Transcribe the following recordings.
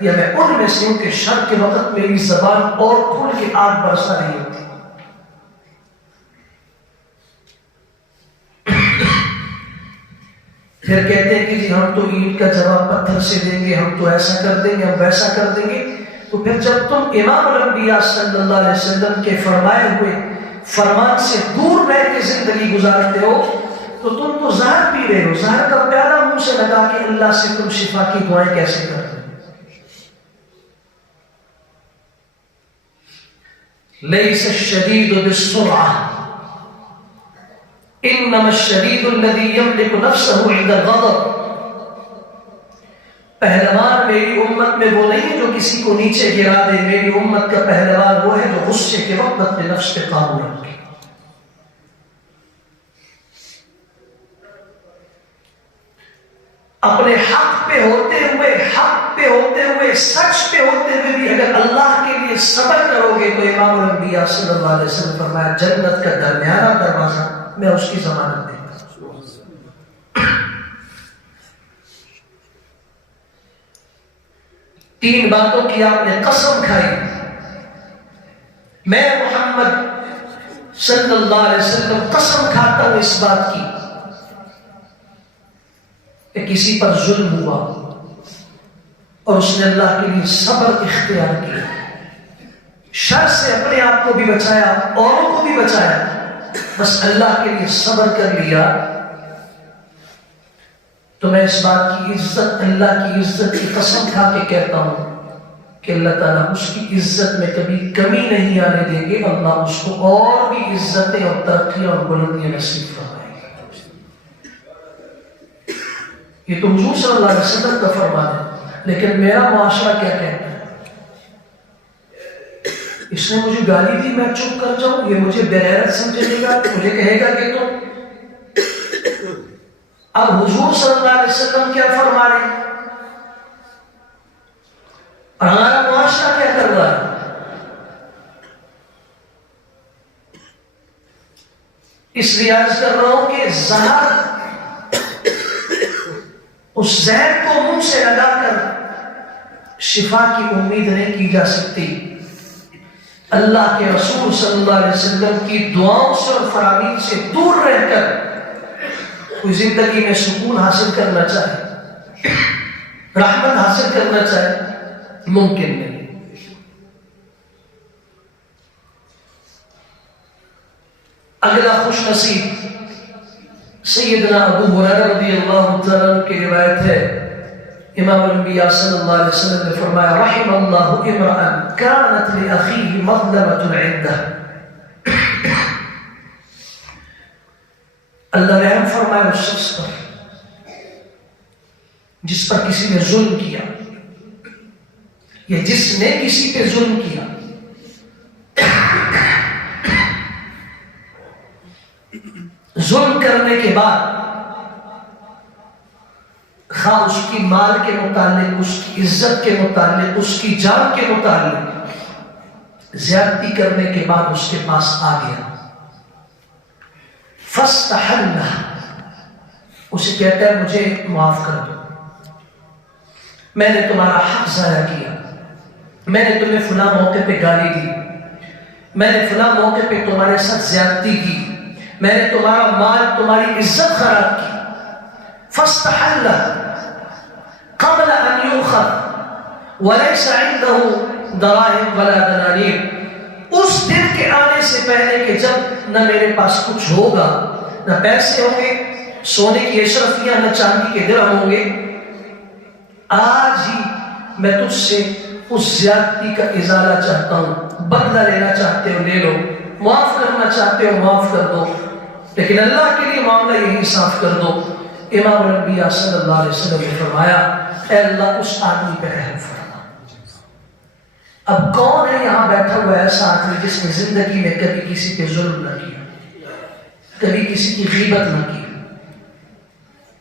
یا میں ان میں سے ہوں کہ شر کے وقت میری زبان اور کھل کے آگ برسا رہی ہوتی. پھر کہتے ہیں کہ جی ہم تو اینٹ کا جواب پتھر سے دیں گے، ہم تو ایسا کر دیں گے، ہم ویسا کر دیں گے. تو پھر جب تم امام الانبیاء صلی اللہ علیہ وسلم کے فرمائے ہوئے فرمان سے دور رہ کے زندگی گزارتے ہو تو تم تو زہر پی رہے ہو. زہر کا پیالہ منہ سے لگا کے اللہ سے تم شفا کی دعائیں کیسے کرتے ہو؟ لیس الشدید بالسرعہ انما الشدید الذی یملک نفسہ عند الغضب. پہلوان میری امت میں وہ نہیں جو کسی کو نیچے گرا دے، میری امت کا پہلوان وہ ہے جو غصے کے وقت اپنے نفس پہ قابو رکھے. اپنے حق پہ ہوتے ہوئے سچ پہ ہوتے ہوئے بھی اگر اللہ کے لیے صبر کرو گے تو امام الانبیاء صلی اللہ علیہ وسلم فرمایا جنت کا درمیانہ دروازہ میں اس کی ضمانت دے گا. 3 باتوں کی آپ نے قسم کھائی. میں محمد صلی اللہ علیہ وسلم قسم کھاتا ہوں اس بات کی کہ کسی پر ظلم ہوا اور اس نے اللہ کے لیے صبر اختیار کیا، شر سے اپنے آپ کو بھی بچایا اوروں کو بھی بچایا، بس اللہ کے لیے صبر کر لیا، تو میں اس بات کی عزت، اللہ کی عزت کی قسم کھا کے کہتا ہوں کہ اللہ تعالیٰ اس کی عزت میں کبھی کمی نہیں آنے دیں گے. اللہ اس کو اور بھی عزتیں اور ترقیاں اور بلندیاں نصیب فرمائے گا. یہ تو حضور صلی اللہ علیہ وسلم کا فرمان ہے. لیکن میرا معاشرہ کیا کہتا ہے؟ اس نے مجھے گالی دی، میں چپ کر جاؤں، یہ مجھے بے غیرت سمجھے گا، مجھے کہے گا کہ تم. اب حضور صلی اللہ علیہ وسلم کیا فرما رہے ہیں اور ہمارا معاشرہ کیا کر رہا ہے؟ اس لیے عرض کر رہا ہوں کہ زہر، اس زہر کو منہ سے لگا کر شفا کی امید نہیں کی جا سکتی. اللہ کے رسول صلی اللہ علیہ وسلم کی دعاؤں سے اور فرامین سے دور رہ کر کوئی زندگی میں سکون حاصل کرنا چاہے، رحمت حاصل کرنا چاہے، ممکن نہیں. اگلا خوش نصیب سیدنا ابو ہریرہ رضی اللہ تعالیٰ عنہ کی روایت ہے. امام الانبیاء صلی اللہ علیہ وسلم نے فرمایا رحم اللہ امرأ کانت لأخیہ مظلمۃ عندہ. اللہ رحم فرمایا اس شخص پر جس پر کسی نے ظلم کیا یا جس نے کسی پہ ظلم کیا. ظلم کرنے کے بعد خواہ اس کی مال کے متعلق، اس کی عزت کے متعلق، اس کی جان کے متعلق زیادتی کرنے کے بعد اس کے پاس آ گیا، فاستحلہ، اسے کہتا ہے مجھے معاف کر دو، میں نے تمہارا حق ضائع کیا، میں نے تمہیں فلاں موقع پہ گالی دی، میں نے فلاں موقع پہ تمہارے ساتھ زیادتی کی، میں نے تمہارا مال، تمہاری عزت خراب کی. فاستحل قبل ان يؤخذ وليس عنده دراهم ولا دنانير. اس دن کے آنے سے پہلے کہ جب نہ میرے پاس کچھ ہوگا، نہ پیسے ہوں گے، سونے کی اشرفیاں، نہ چاندی کے درہم ہوں گے، آج ہی میں تجھ سے اس زیادتی کا ازالہ چاہتا ہوں. بدلہ لینا چاہتے ہو لے لو، معاف کرنا چاہتے ہو معاف کر دو، لیکن اللہ کے لیے معاملہ یہی صاف کر دو. امام الانبیاء صلی اللہ علیہ وسلم نے فرمایا اے اللہ اس آدمی پہ رحم فرما. اب کون ہے یہاں بیٹھا ہوا ایسا آدمی جس نے زندگی میں کبھی کسی پہ ظلم نہ کیا، کبھی کسی کی غیبت نہ کی،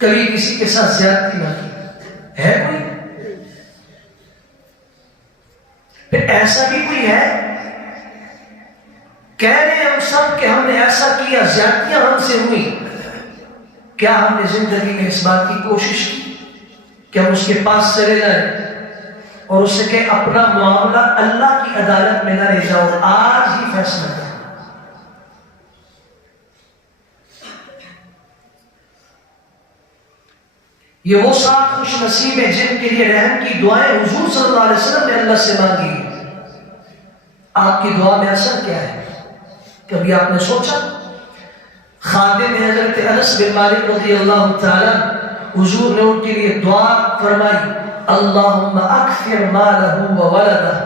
کبھی کسی کے ساتھ زیادتی نہ کی؟ ہے کوئی؟ پھر ایسا بھی کوئی ہے؟ کہہ رہے ہیں ہم سب کہ ہم نے ایسا کیا، زیادتیاں ہم سے ہوئی. کیا ہم نے زندگی میں اس بات کی کوشش کی کہ ہم اس کے پاس چلے جائیں، اور اس سے کہ اپنا معاملہ اللہ کی عدالت میں نہ لے جاؤ، آج ہی فیصلہ کرو۔ یہ وہ 7 خوش نصیب ہیں جن کے لیے رحم کی دعائیں حضور صلی اللہ علیہ وسلم نے اللہ سے مانگی۔ آپ کی دعا میں اثر کیا ہے؟ کبھی آپ نے سوچا؟ خادم حضرت انس بن مالک رضی اللہ تعالیٰ حضور نے ان کے لیے دعا فرمائی، اللہم اکثر مالہ وولدہ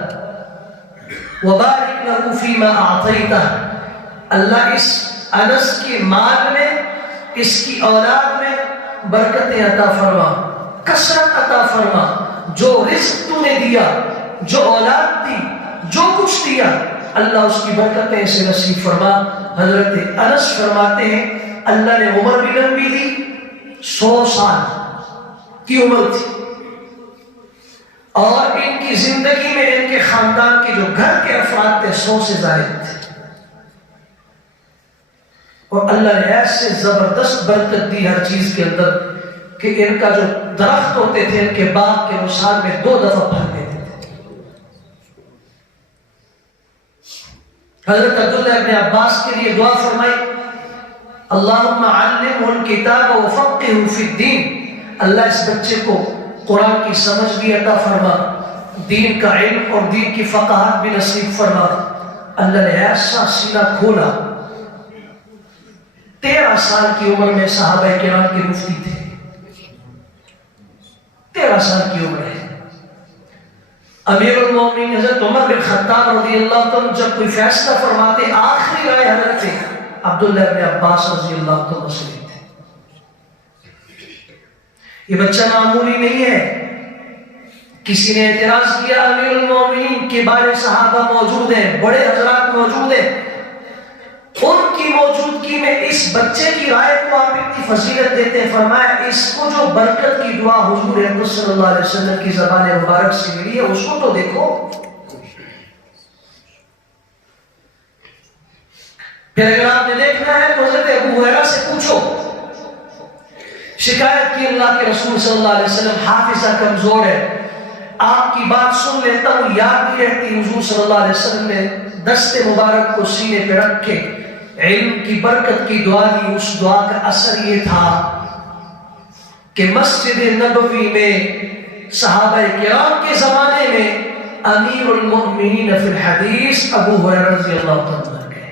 وبارک لہ فیما اعطیتہ، اللہ اس انس کے مال میں، اس کی اولاد میں برکتیں عطا فرما، کثرت عطا فرما، جو رزق تو نے دیا، جو اولاد دی، جو کچھ دیا، اللہ اس کی برکتیں اسے نصیب فرما۔ حضرت انس فرماتے ہیں اللہ نے عمر بھی لمبی دی، 100 سال کی عمر تھی، اور ان کی زندگی میں ان کے خاندان کے جو گھر کے افراد تھے 100 سے زائد تھے، اور اللہ نے ایسے زبردست برکت دی ہر چیز کے اندر کہ ان کا جو درخت ہوتے تھے ان کے باغ کے وہ سال میں 2 دفعہ پھل دیتے تھے۔ حضرت عبداللہ ابن عباس کے لیے دعا فرمائی، اللہم علمہ الکتاب وفقہہ فی الدین، اللہ اس بچے کو قرآن کی سمجھ بھی عطا فرما، دین کا علم اور دین کی فقاہت بھی نصیب فرما۔ اللہ نے ایسا سینہ کھولا، 13 سال کی عمر میں صحابہ کرام کے مفتی تھے، 13 سال کی عمر ہے۔ امیر المومنین حضرت عمر بن خطاب رضی اللہ عنہ جب کوئی فیصلہ فرماتے، آخری رائے حضرت عبداللہ ابن عباس رضی اللہ عنہ سے لیتے۔ یہ بچہ معمولی نہیں ہے۔ کسی نے اعتراض کیا، امیر المومنین کے بارے صحابہ موجود ہیں، بڑے حضرات موجود ہیں، ان کی موجودگی میں اس بچے کی رائے کو آپ اتنی فضیلت دیتے ہیں؟ فرمایا اس کو جو برکت کی دعا حضور اکرم صلی اللہ علیہ وسلم کی زبان مبارک سے ملی ہے اس کو تو دیکھو۔ پھر اگر آپ نے دیکھنا ہے تو حضرت ابو ہریرہ سے پوچھو، شکایت کی اللہ کے رسول صلی اللہ علیہ وسلم حافظہ کمزور ہے، آپ کی بات سن لیتا ہوں یاد بھی رہتی۔ حضور صلی اللہ علیہ وسلم نے دست مبارک کو سینے پہ رکھ کے علم کی برکت کی دعا دی۔ اس دعا کا اثر یہ تھا کہ مسجد نبوی میں صحابہ کرام کے زمانے میں امیر المؤمنین فی الحدیث ابو ہریرہ رضی اللہ عنہ بن گئے۔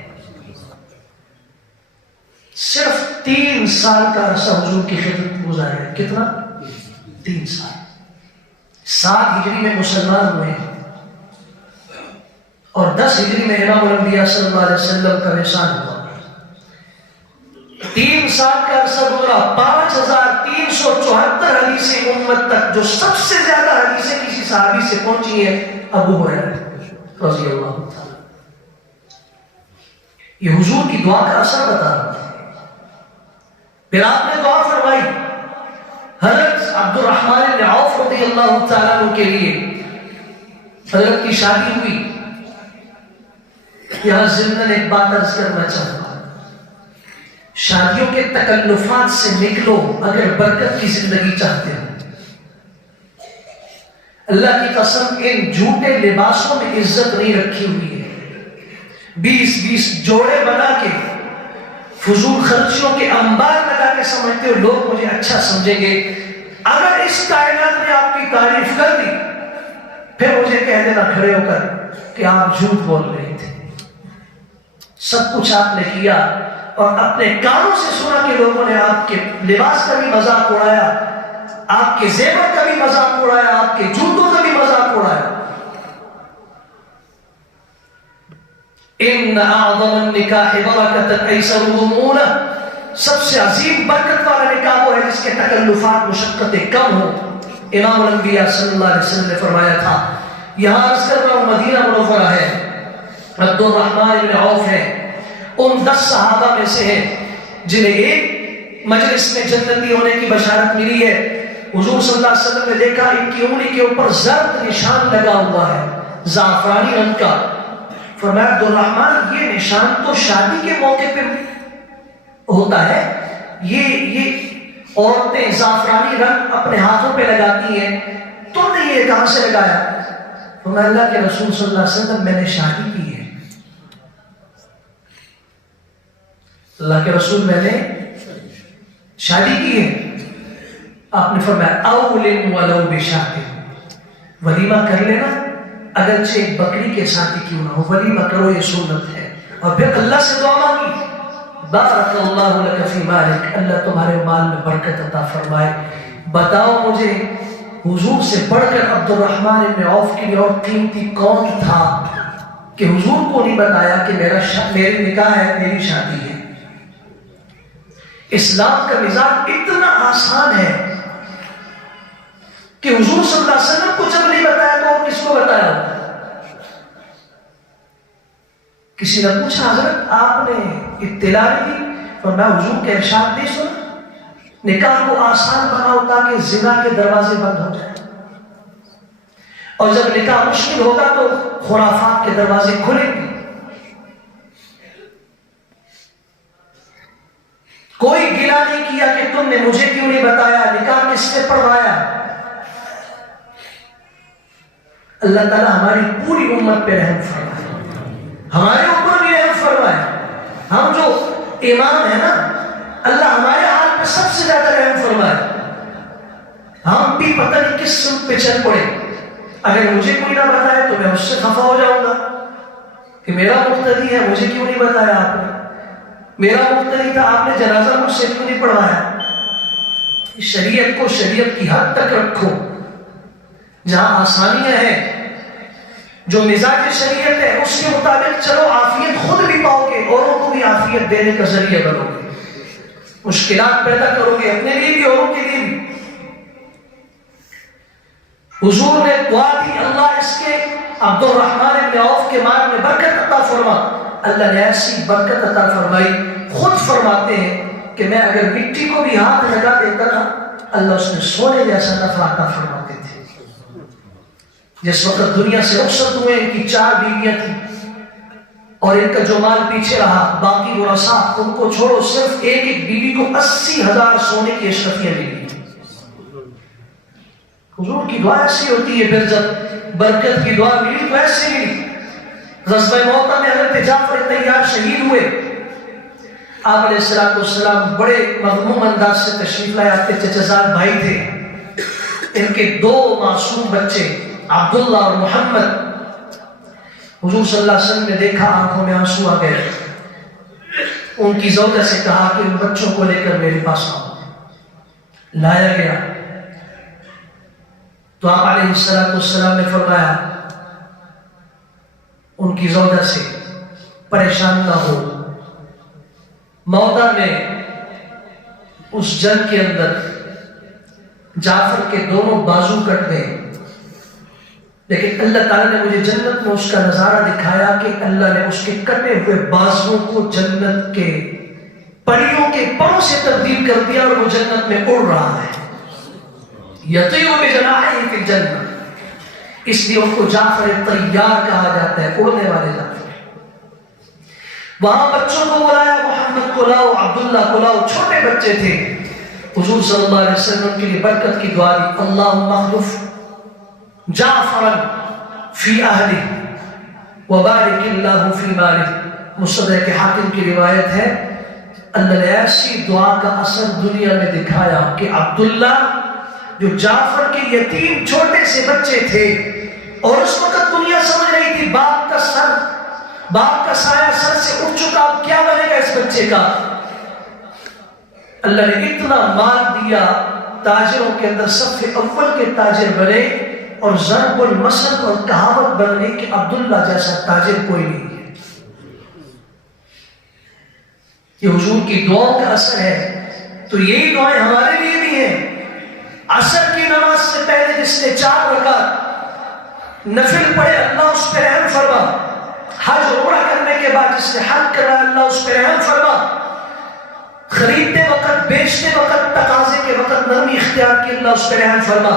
صرف 3 سال کا عرصہ حضور کی خدمت گزارے۔ کتنا؟ 3 سال۔ 7 ہجری میں مسلمان ہوئے ہیں اور 10 ہجری میں امام الانبیاء صلی اللہ علیہ وسلم کا وصال ہوا۔ 3 سال کا عرصہ گزرا، 5374 حدیثیں امت تک، جو سب سے زیادہ حدیثیں کسی صحابی سے پہنچی ہیں ابو ہریرہ رضی اللہ تعالی۔ یہ حضور کی دعا کا اثر بتا رہا ہے۔ پھر آپ نے دعا فرمائی حضرت عبد الرحمن بن عوف رضی اللہ تعالیٰ عنہ کے لیے۔ حضرت کی شادی ہوئی۔ یہاں ضمن ایک بات عرض کرنا چاہوں گا، شادیوں کے تکلفات سے نکلو اگر برکت کی زندگی چاہتے ہو۔ اللہ کی قسم ان جھوٹے لباسوں میں عزت نہیں رکھی ہوئی ہے۔ 20 جوڑے بنا کے فضول خرچیوں کے انبار لگا کے سمجھتے ہو لوگ مجھے اچھا سمجھیں گے۔ اگر اس کائنات نے آپ کی تعریف کر دی پھر مجھے کہہ دینا کھڑے ہو کر کہ آپ جھوٹ بول رہے تھے۔ سب کچھ آپ نے کیا اور اپنے کانوں سے سنا کہ لوگوں نے آپ کے لباس کا بھی مذاق اڑایا، آپ کے زیور کا بھی مذاق اڑایا، آپ کے جوتوں کا بھی مذاق اڑایا۔ ان اعظم النکاح برکۃ ایسرہ مونہ، سب سے عظیم برکت والا نکاح وہ ہے جس کے تکلفات مشقتیں کم ہوں۔ امام الانبیاء صلی اللہ علیہ وسلم نے فرمایا تھا، یہاں عرض کر رہا ہوں مدینہ منورہ ہے، عبد الرحمن بن عوف ہے، ان 10 صحابہ میں سے ہیں جنہیں ایک مجلس میں جنتی ہونے کی بشارت ملی ہے۔ حضور صلی اللہ علیہ وسلم نے دیکھا ان کی انگلی کے اوپر زرد نشان لگا ہوا ہے، زعفرانی رنگ کا۔ فرمایا عبد الرحمن یہ نشان تو شادی کے موقع پہ ہوتا ہے، یہ عورتیں زعفرانی رنگ اپنے ہاتھوں پہ لگاتی ہیں، تو نے یہ کہاں سے لگایا؟ تو میں اللہ کے رسول صلی اللہ علیہ وسلم میں نے شادی کی ہے. اللہ کے رسول میں نے شادی کی ہے. آپ نے فرمایا اولن ولو بشاۃ, ولیمہ کر لینا اگرچہ ایک بکری کے ساتھ ہی کیوں نہ ہو, ولیمہ کرو, یہ سنت ہے. اور پھر اللہ سے دعا مانگی, بارک اللہ لک فی مالک, اللہ تمہارے مال میں برکت عطا فرمائے. بتاؤ مجھے حضور سے بڑھ کر عبد الرحمن بن عوف کے لیے اور قیمتی کون تھا کہ حضور کو نہیں بتایا کہ میری نکاح ہے, میری شادی ہے. اسلام کا مزاج اتنا آسان ہے کہ حضور صلی اللہ علیہ وسلم کو جب نہیں بتایا تو اور کس کو بتایا ہوگا. کسی نے پوچھا حضرت آپ نے اطلاع نہیں دی, اور میں حضور کے ارشاد نہیں سنا, نکاح کو آسان بناؤ تاکہ زنا کے دروازے بند ہو جائیں, اور جب نکاح مشکل ہوگا تو خرافات کے دروازے کھلیں گے. کوئی گلہ نہیں کیا کہ تم نے مجھے کیوں نہیں بتایا, نکاح کس نے پڑھوایا. اللہ تعالیٰ ہماری پوری امت پہ رحم فرمائے, ہمارے اوپر بھی رحم فرمائے. ہم جو ایمان ہے نا, اللہ ہمارے حال پہ سب سے زیادہ رحم فرمائے. ہم بھی پتہ نہیں کس سمت پہ چل پڑے. اگر مجھے کوئی نہ بتائے تو میں اس سے خفا ہو جاؤں گا کہ میرا مقتدی ہے, مجھے کیوں نہیں بتایا آپ نے, میرا مقتدی تھا, آپ نے جنازہ مجھ سے کیوں نہیں پڑھوایا. شریعت کو شریعت کی حد تک رکھو. جہاں آسانیاں ہیں, جو مزاج شریعت ہے اس کے مطابق چلو, عافیت خود بھی پاؤ گے, اوروں کو بھی عافیت دینے کا ذریعہ بنو گے. مشکلات پیدا کرو گے اپنے لیے بھی, اوروں کے لیے بھی. حضور نے دعا دی, اللہ اس کے عبد الرحمن بن عوف کے مال میں برکت عطا فرما. اللہ نے ایسی برکت عطا فرمائی, خود فرماتے ہیں کہ میں اگر مٹی کو بھی ہاتھ لگا دیتا نا, اللہ اس میں سونے جیسا نفع عطا فرماتے تھے. جس وقت دنیا سے رخصت ہوئے, ان کی 4 بیویاں تھیں, اور ان کا جو مال پیچھے رہا, باقی ورثہ, ان کو چھوڑو, صرف ایک ایک بیوی کو 80,000 سونے کی اشرفیاں ملی. حضور کی دعا ایسی ہوتی ہے. پھر جب برکت کی دعا ملی تو ایسے ملی. غزوہ موتا میں حضرت جعفر طیار شہید ہوئے. آپ علیہ السلام بڑے مغموم انداز سے تشریف لائے. آپ کے چچزاد بھائی تھے, ان کے 2 معصوم بچے عبداللہ اور محمد. حضور صلی اللہ علیہ وسلم نے دیکھا, آنکھوں میں آنسو آ گئے. ان کی زوجہ سے کہا کہ ان بچوں کو لے کر میرے پاس آؤ. لایا گیا تو آپ علیہ السلام نے فرمایا ان کی زوجہ سے, پریشان نہ ہو, موتا میں اس جنگ کے اندر جعفر کے دونوں بازو کٹ گئے, لیکن اللہ تعالیٰ نے مجھے جنت میں اس کا نظارہ دکھایا کہ اللہ نے اس کے کٹے ہوئے بازوؤں کو جنت کے پریوں کے پروں سے تبدیل کر دیا, اور وہ جنت میں اڑ رہا ہے. یطیر بجناحہ فی الجنہ, اس لیے ان کو جعفر طیار کہا جاتا ہے, اڑنے والے جعفر. وہاں بچوں کو بلایا, محمد کو لاؤ, عبداللہ کو لاؤ, چھوٹے بچے تھے. حضور صلی اللہ علیہ وسلم کے لیے برکت کی دعا دی, اللہم اخلف جعفرا فی اہلہ وبارک اللہ فی مالہ. مصدرک حاکم کی روایت ہے, اللہ نے ایسی دعا کا اثر دنیا میں دکھایا کہ عبداللہ جو جعفر کے یتیم چھوٹے سے بچے تھے, اور اس وقت دنیا سمجھ رہی تھی باپ کا سایہ سر سے اٹھ چکا, اب کیا بنے گا اس بچے کا. اللہ نے اتنا مال دیا, تاجروں کے اندر صف اول کے تاجر بنے, اور ضرب المثل اور کہاوت بن گئی کہ عبداللہ جیسا تاجر کوئی نہیں ہے. یہ حضور کی دعاؤں کا اثر ہے. تو یہی دعائیں ہمارے لیے بھی ہیں. عصر کی نماز سے پہلے جس نے 4 رکعت نفل پڑھے, اللہ اس پہ رحم فرما. حج عمرہ کرنے کے بعد جس نے حج کرا, اللہ اس پہ رحم فرما. خریدتے وقت, بیچتے وقت, تقاضے کے وقت نرمی اختیار کی, اللہ اس پہ رحم فرما.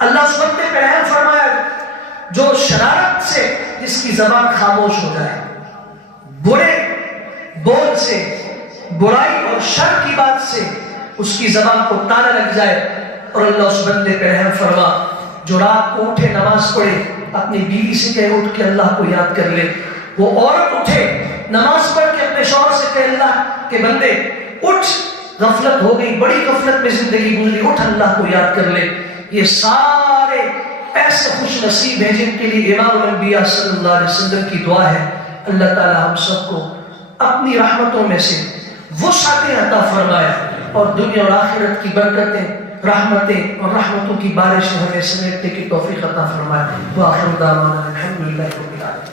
اللہ اس بندے پہ رحم فرمایا جو شرارت سے جس کی زبان خاموش ہو جائے, برے بول سے, برائی اور شر کی بات سے اس کی زبان کو تالا لگ جائے. اور اللہ اس بندے پہ رحم فرما جو رات کو اٹھے, نماز پڑھے, اپنی بیوی سے کہے اٹھ کے اللہ کو یاد کر لے. وہ عورت اٹھے نماز پڑھ کے اپنے شوہر سے کہے اللہ کے بندے اٹھ، غفلت ہو گئی، بڑی غفلت میں زندگی گزری، اٹھ اللہ کو یاد کر لے. یہ سارے ایسے خوش نصیب ہیں جن کے لیے امام الانبیاء صلی اللہ علیہ وسلم کی دعا ہے. اللہ تعالی ہم سب کو اپنی رحمتوں میں سے وسعتیں عطا فرمائے اور دنیا اور آخرت کی برکتیں، رحمتیں اور رحمتوں کی بارش ہمیں سمیٹنے کی توفیق عطا فرمائے. وآخر دعوانا الحمدللہ.